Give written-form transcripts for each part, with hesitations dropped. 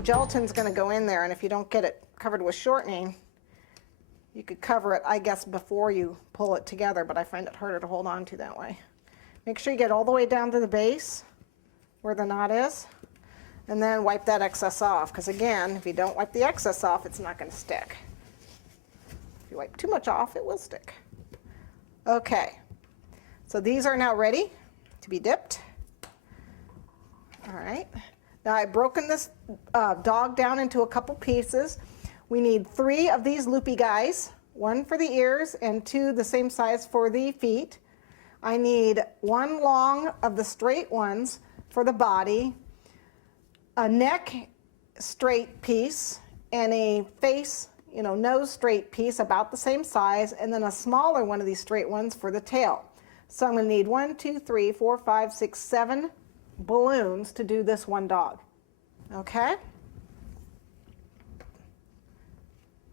the gelatin's going to go in there, and if you don't get it covered with shortening, you could cover it, I guess, before you pull it together, but I find it harder to hold on to that way. Make sure you get all the way down to the base where the knot is, and then wipe that excess off, because again, if you don't wipe the excess off, it's not going to stick. If you wipe too much off, it will stick. Okay, so these are now ready to be dipped. All right, now I've broken this dog down into a couple pieces. We need 3 of these loopy guys, 1 for the ears and 2 the same size for the feet. I need 1 long of the straight ones for the body, a neck straight piece, and a face, nose straight piece about the same size, and then a smaller one of these straight ones for the tail. So I'm going to need 1, 2, 3, 4, 5, 6, 7 balloons to do this one dog. Okay?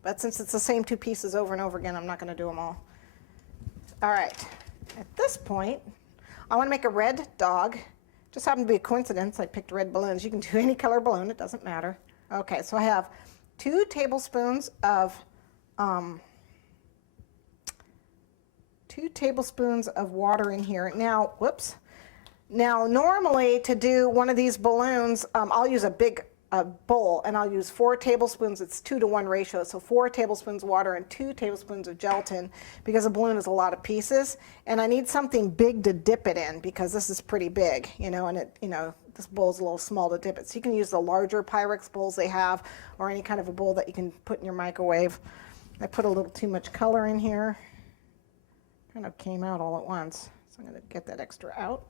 But since it's the same 2 pieces over and over again, I'm not going to do them all. All right. At this point, I want to make a red dog. Just happened to be a coincidence. I picked red balloons. You can do any color balloon. It doesn't matter. Okay, so I have 2 tablespoons of 2 tablespoons of water in here. Now, whoops. Now, normally to do one of these balloons, I'll use a big bowl, and I'll use 4 tablespoons. It's 2-to-1 ratio, so 4 tablespoons water and 2 tablespoons of gelatin, because a balloon is a lot of pieces, and I need something big to dip it in, because this is pretty big, and this bowl is a little small to dip it. So you can use the larger Pyrex bowls they have, or any kind of a bowl that you can put in your microwave. I put a little too much color in here. Kind of came out all at once, so I'm going to get that extra out.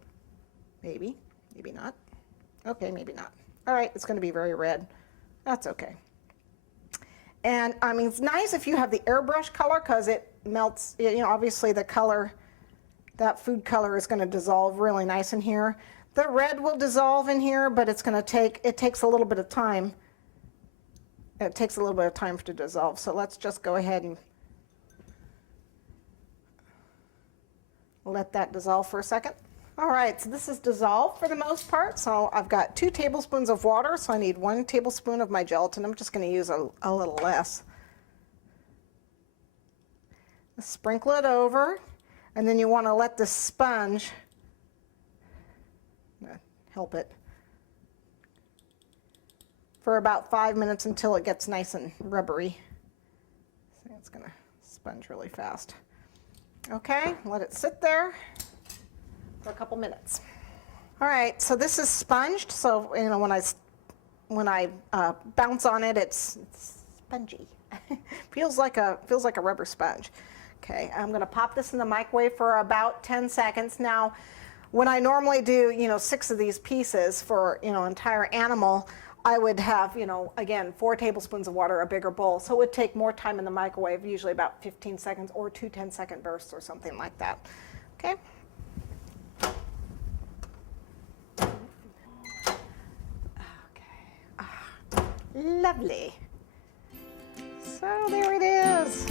Maybe not. Okay, maybe not. All right, it's going to be very red. That's okay. And I mean, it's nice if you have the airbrush color, because it melts, obviously the color, that food color is going to dissolve really nice in here. The red will dissolve in here, but it takes a little bit of time. It takes a little bit of time to dissolve. So let's just go ahead and let that dissolve for a second. All right, so this is dissolved for the most part. So I've got 2 tablespoons of water, so I need 1 tablespoon of my gelatin. I'm just going to use a little less. Sprinkle it over, and then you want to let the sponge help it for about 5 minutes until it gets nice and rubbery. So it's going to sponge really fast. Okay, let it sit there for a couple minutes. All right, so this is sponged. So when I bounce on it, it's spongy. feels like a rubber sponge. Okay, I'm going to pop this in the microwave for about 10 seconds. Now, when I normally do 6 of these pieces for entire animal, I would have again 4 tablespoons of water, a bigger bowl. So it would take more time in the microwave, usually about 15 seconds or 2 10-second bursts or something like that. Okay. Lovely. So there it is.